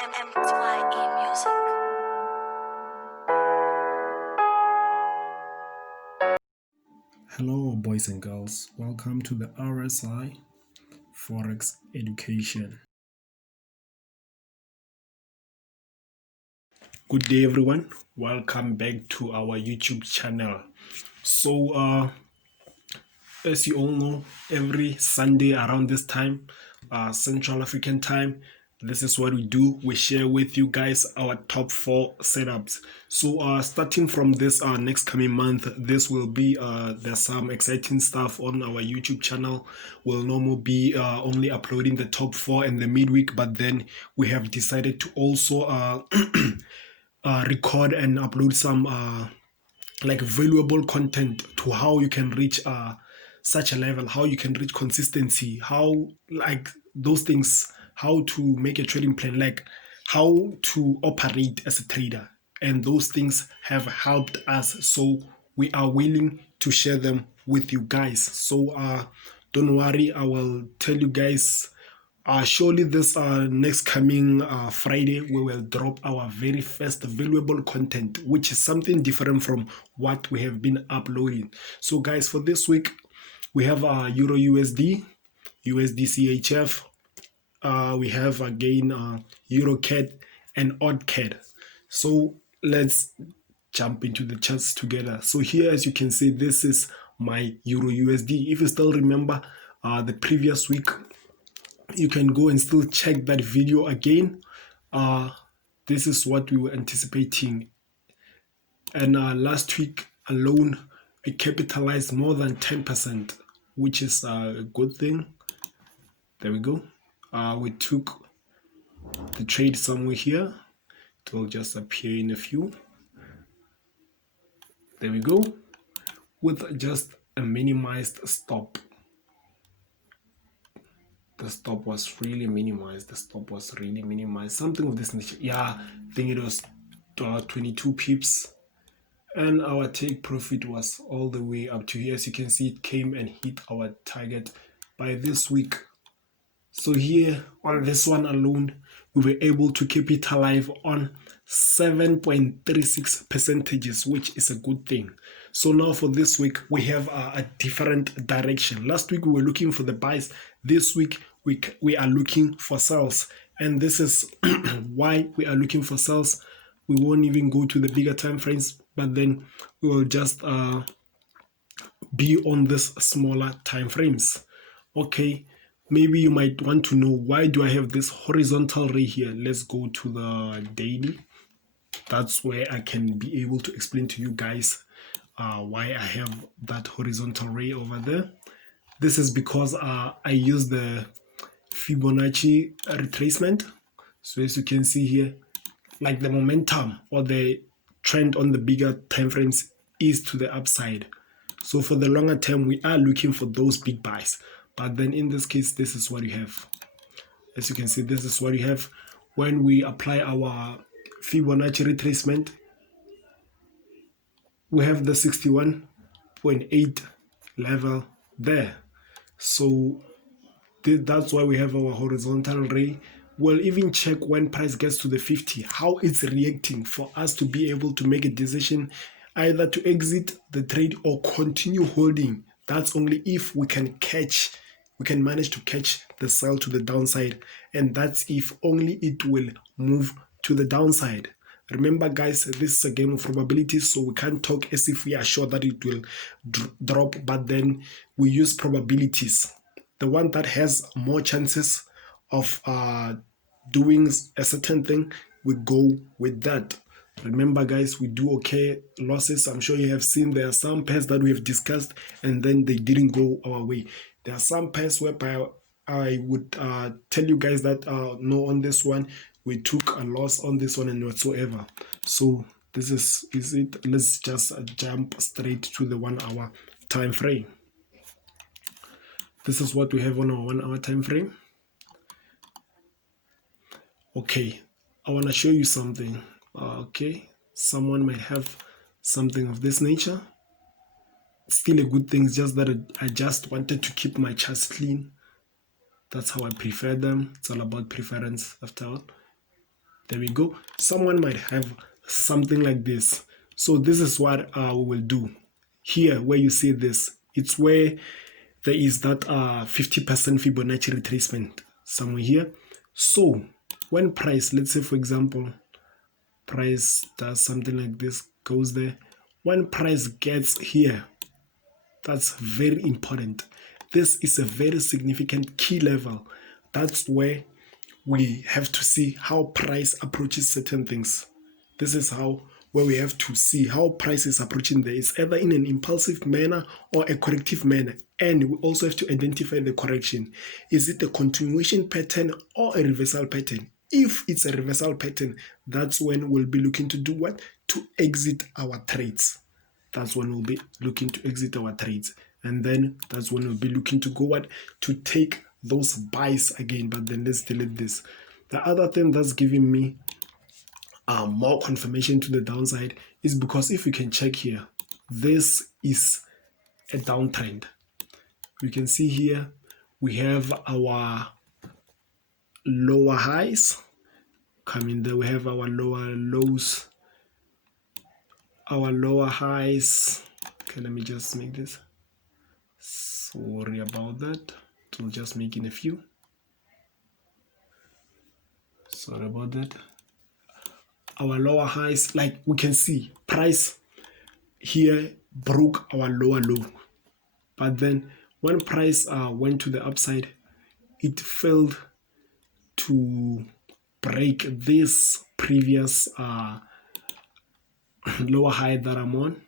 MMTYE Music. Hello, boys and girls. Welcome to the RSI Forex Education. Good day, everyone. Welcome back to our YouTube channel. So, as you all know, every Sunday around this time, Central African time, this is what we do. We share with you guys our top 4 setups. So starting from this next coming month, this will be there's some exciting stuff on our YouTube channel. We'll normally be only uploading the top 4 in the midweek, but then we have decided to also record and upload some like valuable content to how you can reach such a level, how you can reach consistency, how like those things, how to make a trading plan, like how to operate as a trader. And those things have helped us, so we are willing to share them with you guys. So don't worry, I will tell you guys surely this next coming Friday, we will drop our very first valuable content, which is something different from what we have been uploading. So guys, for this week, we have EURUSD, USDCHF, we have again EURCAD and AUDCAD. So let's jump into the charts together. So here, as you can see, this is my EURUSD. If you still remember the previous week, you can go and still check that video again. This is what we were anticipating, and last week alone we capitalized more than 10%, which is a good thing. There we go. We took the trade somewhere here. It will just appear in a few. There we go, with just a minimized stop. The stop was really minimized. Something of this nature. Yeah, I think it was 22 pips. And our take profit was all the way up to here. As you can see, it came and hit our target by this week. So here on this one alone, we were able to capitalize on 7.36%, which is a good thing. So now for this week, we have a different direction. Last week we were looking for the buys. This week we are looking for sells, and this is why we are looking for sells. We won't even go to the bigger time frames, but then we will just be on this smaller time frames. Okay, maybe you might want to know, why do I have this horizontal ray here? Let's go to the daily. That's where I can be able to explain to you guys why I have that horizontal ray over there. This is because I use the Fibonacci retracement. So as you can see here, like the momentum or the trend on the bigger time frames is to the upside. So for the longer term, we are looking for those big buys. But then in this case, this is what you have. As you can see, this is what you have when we apply our Fibonacci retracement. We have the 61.8 level there. So that's why we have our horizontal ray. We'll even check when price gets to the 50, how it's reacting, for us to be able to make a decision either to exit the trade or continue holding. That's only if we can manage to catch the sell to the downside, and that's if only it will move to the downside. Remember guys, this is a game of probabilities, so we can't talk as if we are sure that it will drop, but then we use probabilities. The one that has more chances of doing a certain thing, we go with that. Remember guys, we do okay losses. I'm sure you have seen there are some pairs that we have discussed and then they didn't go our way. There are some pairs whereby I would tell you guys that no, on this one we took a loss, on this one and whatsoever. So this is it. Let's just jump straight to the 1 hour time frame. This is what we have on our 1 hour time frame. Okay, I want to show you something. Okay, someone might have something of this nature. Still a good thing, it's just that I just wanted to keep my charts clean. That's how I prefer them. It's all about preference after all. There we go. Someone might have something like this. So this is what we will do. Here, where you see this, it's where there is that 50% Fibonacci retracement somewhere here. So when price, let's say for example, price does something like this, goes there. When price gets here, that's very important. This is a very significant key level. That's where we have to see how price approaches certain things. This is where we have to see how price is approaching there. It's either in an impulsive manner or a corrective manner. And we also have to identify the correction. Is it a continuation pattern or a reversal pattern? If it's a reversal pattern, that's when we'll be looking to do what? To exit our trades. That's when we'll be looking to exit our trades. And then that's when we'll be looking to go what? To take those buys again. But then let's delete this. The other thing that's giving me more confirmation to the downside is because if you can check here, this is a downtrend. We can see here we have our lower highs coming there. We have our lower lows, our lower highs. Okay, let me just make this. Sorry about that. We'll just make in a few. Sorry about that. Our lower highs, like we can see, price here broke our lower low. But then when price went to the upside, it failed to break this previous lower high that I'm on.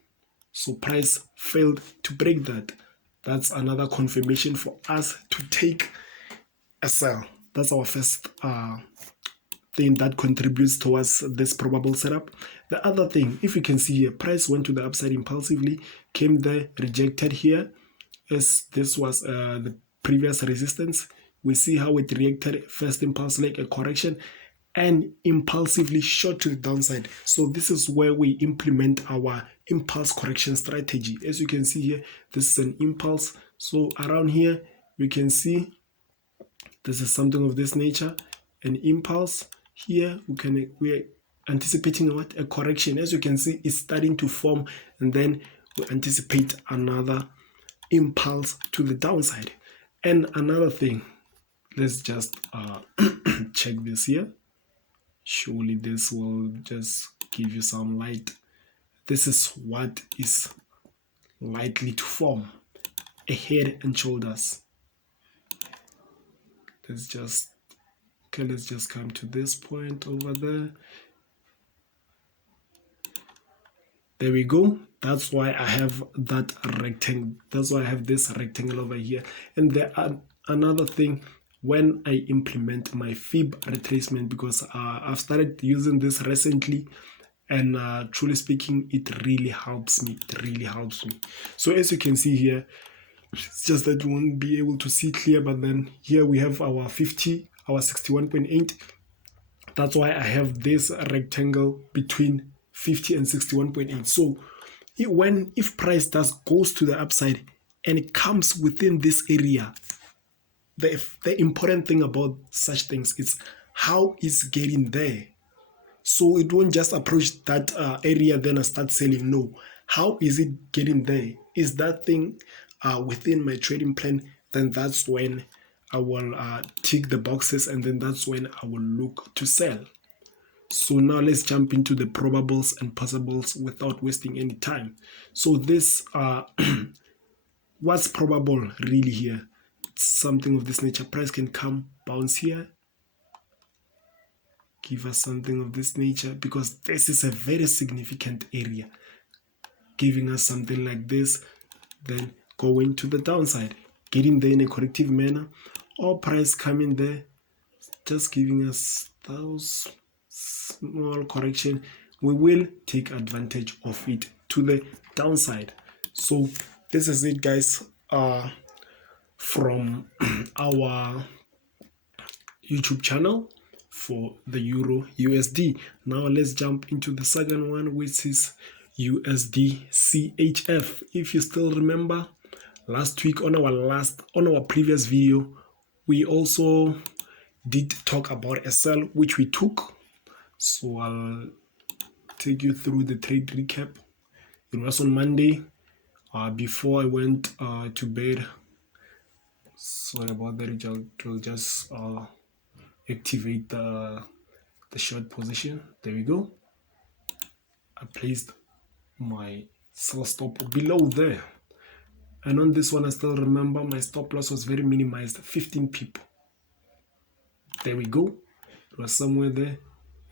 So price failed to break that. That's another confirmation for us to take a sell. That's our first thing that contributes towards this probable setup. The other thing, if you can see here, price went to the upside impulsively, came there, rejected here, as this was the previous resistance. We see how it reacted, first impulse like a correction, and impulsively shot to the downside. So this is where we implement our impulse correction strategy. As you can see here, this is an impulse. So around here, we can see this is something of this nature, an impulse. Here we're anticipating what? A correction. As you can see, it's starting to form, and then we anticipate another impulse to the downside. And another thing, let's just check this here. Surely this will just give you some light. This is what is likely to form: a head and shoulders. Let's just come to this point over there. There we go. That's why I have that rectangle. That's why I have this rectangle over here. And there are another thing, when I implement my fib retracement, because I've started using this recently, and truly speaking, it really helps me. It really helps me. So as you can see here, it's just that you won't be able to see clear, but then here we have our 50, our 61.8. That's why I have this rectangle between 50 and 61.8. So if price goes to the upside and it comes within this area, the important thing about such things is how it's getting there. So it won't just approach that area then and start selling. No, how is it getting there? Is that thing within my trading plan? Then that's when I will tick the boxes, and then that's when I will look to sell. So now let's jump into the probables and possibles without wasting any time. So this what's probable really here? It's something of this nature. Price can come, bounce here, give us something of this nature, because this is a very significant area, giving us something like this, then going to the downside, getting there in a corrective manner, or price coming there, just giving us those small correction. We will take advantage of it to the downside. So this is it, guys, from our YouTube channel for the Euro USD. Now let's jump into the second one, which is USDCHF. If you still remember, last week on our previous video, we also did talk about a sell which we took. So I'll take you through the trade recap. It was on Monday, before I went to bed. Sorry about that. It will just activate the short position. There we go. I placed my sell stop below there, and on this one I still remember my stop loss was very minimized, 15 people. There we go. It was somewhere there,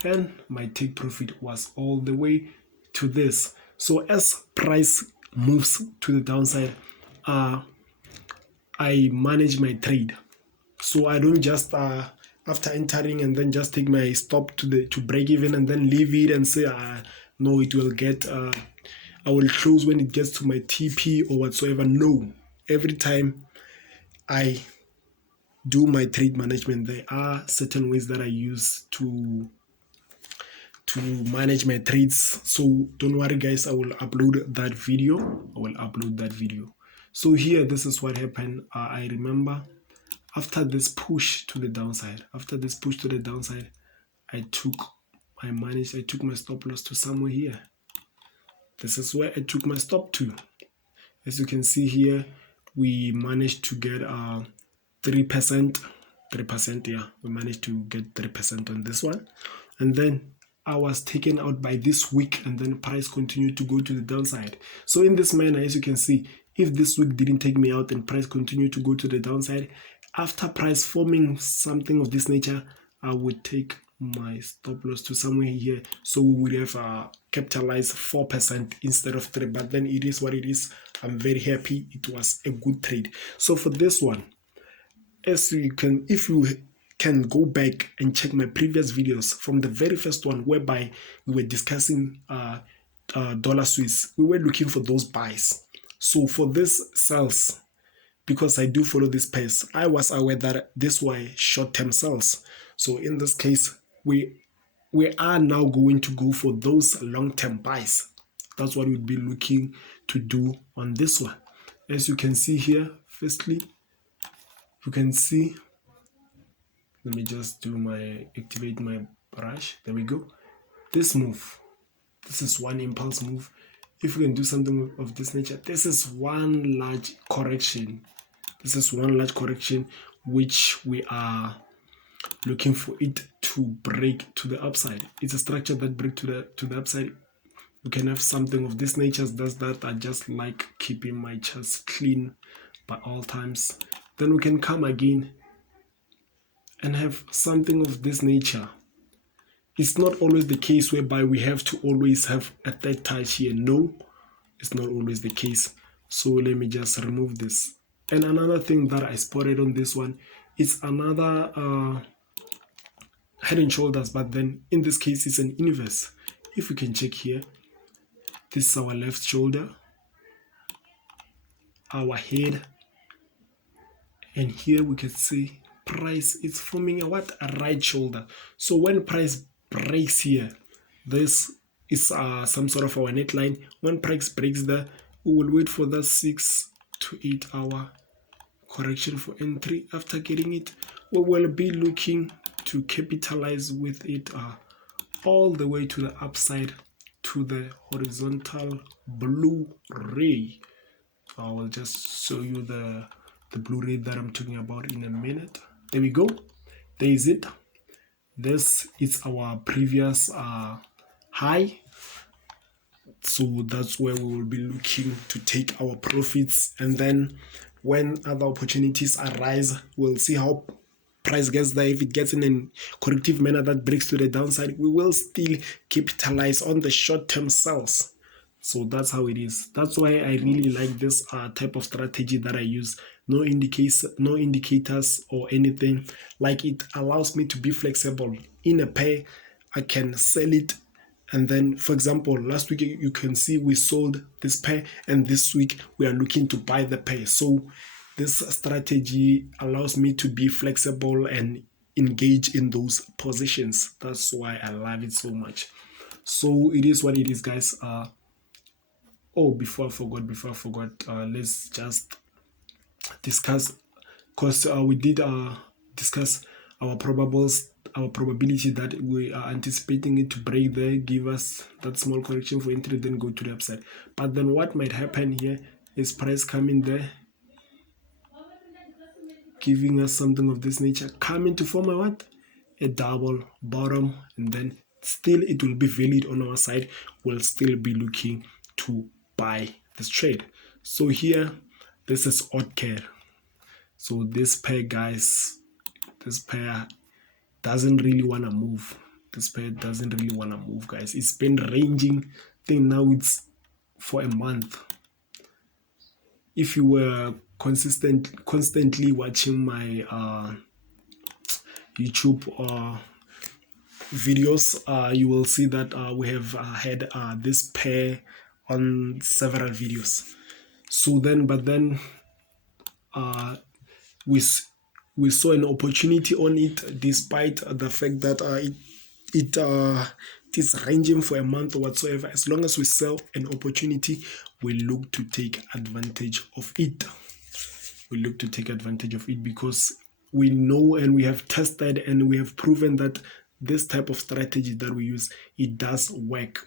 and my take profit was all the way to this. So as price moves to the downside, I manage my trade. So I don't just after entering and then just take my stop to break even and then leave it and say no, it will get I will close when it gets to my TP or whatsoever. No, every time I do my trade management, there are certain ways that I use to manage my trades. So don't worry guys, I will upload that video. So here, this is what happened. I remember after this push to the downside, I took my stop loss to somewhere here. This is where I took my stop to. As you can see here, we managed to get 3%. Yeah, we managed to get 3% on this one. And then I was taken out by this wick, and then price continued to go to the downside. So in this manner, as you can see, if this wick didn't take me out and price continued to go to the downside, after price forming something of this nature, I would take my stop loss to somewhere here. So we would have capitalized 4% instead of 3%. But then it is what it is. I'm very happy. It was a good trade. So for this one, if you can go back and check my previous videos from the very first one, whereby we were discussing dollar Swiss, we were looking for those buys. So for this sells, because I do follow this pace, I was aware that this were short-term sells. So in this case, we are now going to go for those long-term buys. That's what we'll be looking to do on this one. As you can see here, firstly, you can see, let me just activate my brush. There we go. This is one impulse move. If we can do something of this nature, this is one large correction. Which we are looking for it to break to the upside. It's a structure that breaks to the upside. We can have something of this nature. That's that. I just like keeping my chest clean by all times. Then we can come again and have something of this nature. It's not always the case whereby we have to always have a third touch here. No, it's not always the case. So let me just remove this. And another thing that I spotted on this one is another head and shoulders, but then in this case it's an inverse. If we can check here, this is our left shoulder, our head, and here we can see price is forming a right shoulder. So when price breaks here, this is some sort of our neckline. When price breaks there, we will wait for that 6 to 8 hour correction for entry. After getting it, we will be looking to capitalize with it all the way to the upside to the horizontal blue ray. I will just show you the blue ray that I'm talking about in a minute. There we go. There is it. This is our previous high. So that's where we will be looking to take our profits, and then when other opportunities arise, we'll see how price gets there. If it gets in a corrective manner that breaks to the downside, we will still capitalize on the short-term sells. So that's how it is. That's why I really like this type of strategy that I use. No indicators or anything. Like, it allows me to be flexible. In a pair, I can sell it. And then, for example, last week you can see we sold this pair, and this week we are looking to buy the pair. So this strategy allows me to be flexible and engage in those positions. That's why I love it so much. So it is what it is, guys. Before I forgot, let's just discuss, because we did discuss our probable our probability that we are anticipating it to break there, give us that small correction for entry, then go to the upside. But then what might happen here is price coming there, giving us something of this nature, coming to form a what? A double bottom, and then still it will be valid on our side. We'll still be looking to buy this trade. So here, this is AUDCAD. So this pair, guys, this pair doesn't really want to move. This pair doesn't really want to move, guys. It's been ranging. I think now it's for a month. If you were constantly watching my YouTube videos, you will see that we have had this pair on several videos. So then, but then we saw an opportunity on it, despite the fact that it is ranging for a month or whatsoever. As long as we sell an opportunity, we look to take advantage of it. We look to take advantage of it because we know and we have tested and we have proven that this type of strategy that we use, it does work.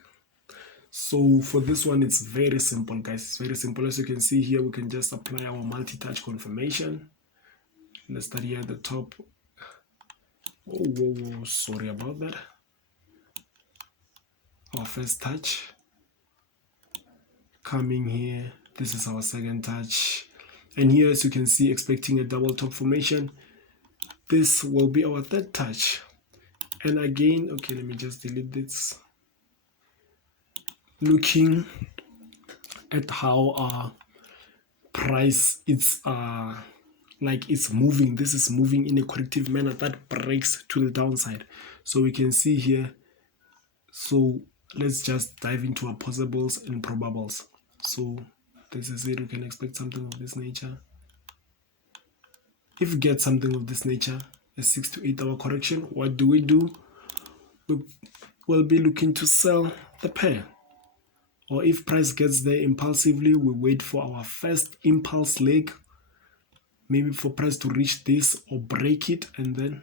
So for this one, it's very simple, guys. It's very simple. As you can see here, we can just apply our multi-touch confirmation. Let's start here at the top. Oh, sorry about that. Our first touch coming here. This is our second touch, and here, as you can see, expecting a double top formation. This will be our third touch, and again, okay, let me just delete this. Looking at how our price, it's like it's moving. This is moving in a corrective manner that breaks to the downside. So we can see here. So let's just dive into our possibles and probables. So this is it. We can expect something of this nature. If we get something of this nature, a 6 to 8 hour correction, what do? We'll be looking to sell the pair. Or if price gets there impulsively, we wait for our first impulse leg, maybe for price to reach this or break it, and then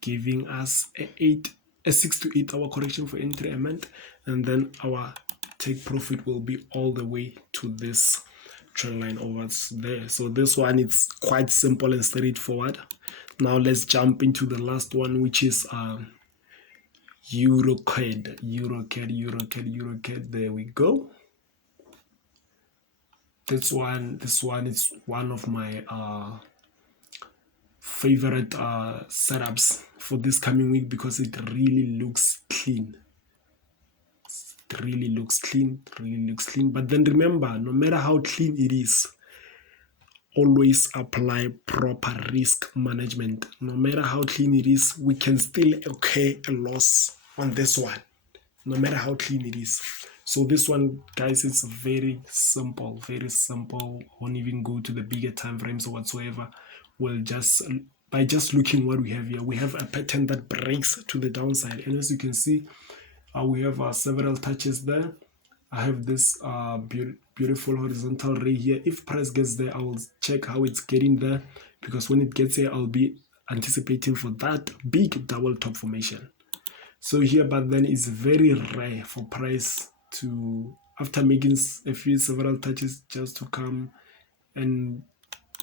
giving us a 6 to 8 hour correction for entry amount, and then our take profit will be all the way to this trend line over there. So this one, it's quite simple and straightforward. Now let's jump into the last one, which is EURCAD. There we go. This one is one of my favorite setups for this coming week because it really looks clean. It really looks clean. But then remember, no matter how clean it is, always apply proper risk management. No matter how clean it is, we can still occur a loss on this one, no matter how clean it is. So this one, guys, it's very simple. Won't even go to the bigger time frames or whatsoever. We'll just, by just looking what we have here, we have a pattern that breaks to the downside, and as you can see, we have several touches there. I have this beautiful horizontal ray here. If price gets there, I will check how it's getting there, because when it gets here, I'll be anticipating for that big double top formation. So here, but then it's very rare for price to, after making several touches, just to come, and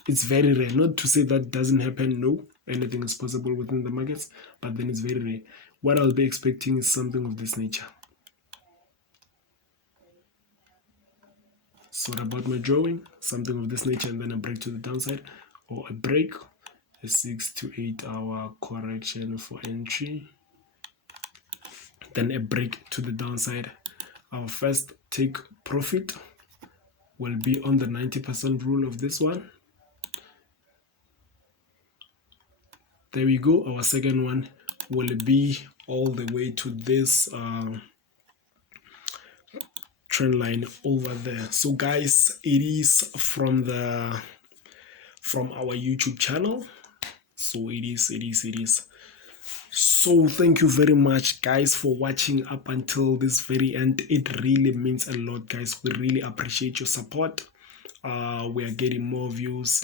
it's very rare. Not to say that doesn't happen, no, anything is possible within the markets, but then it's very rare. What I'll be expecting is something of this nature. So what about my drawing? Something of this nature, and then a break to the downside, or a break, a 6 to 8 hour correction for entry, then a break to the downside. Our first take profit will be on the 90% rule of this one. There we go. Our second one will be all the way to this trend line over there. So guys, it is from our YouTube channel. So it is. So thank you very much, guys, for watching up until this very end. It really means a lot, guys. We really appreciate your support. We are getting more views,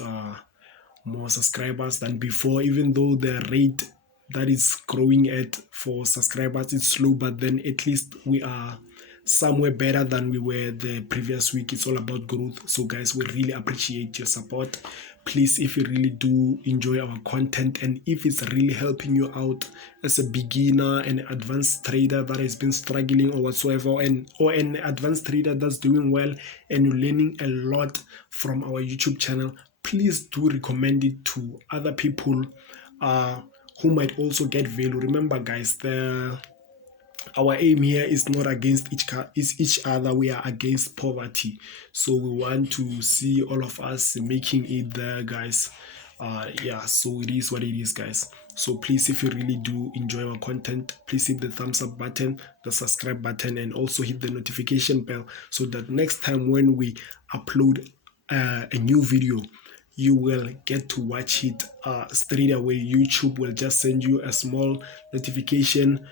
more subscribers than before, even though the rate that is growing at for subscribers. It's slow, but then at least we are somewhere better than we were the previous week. It's all about growth. So guys, we really appreciate your support. Please, if you really do enjoy our content, and if it's really helping you out as a beginner, an advanced trader that has been struggling or whatsoever, and or an advanced trader that's doing well, and you're learning a lot from our YouTube channel, please do recommend it to other people who might also get value. Remember guys, our aim here is not against each other. We are against poverty. So we want to see all of us making it there, guys. Yeah, so it is what it is, guys. So please, if you really do enjoy our content, please hit the thumbs up button, the subscribe button, and also hit the notification bell, so that next time when we upload a new video, you will get to watch it straight away. YouTube will just send you a small notification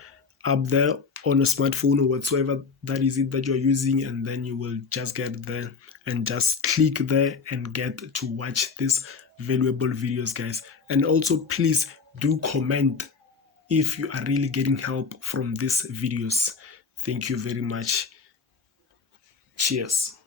up there on a smartphone or whatsoever that is it that you're using, and then you will just get there and just click there and get to watch these valuable videos, guys. And also please do comment if you are really getting help from these videos. Thank you very much. Cheers.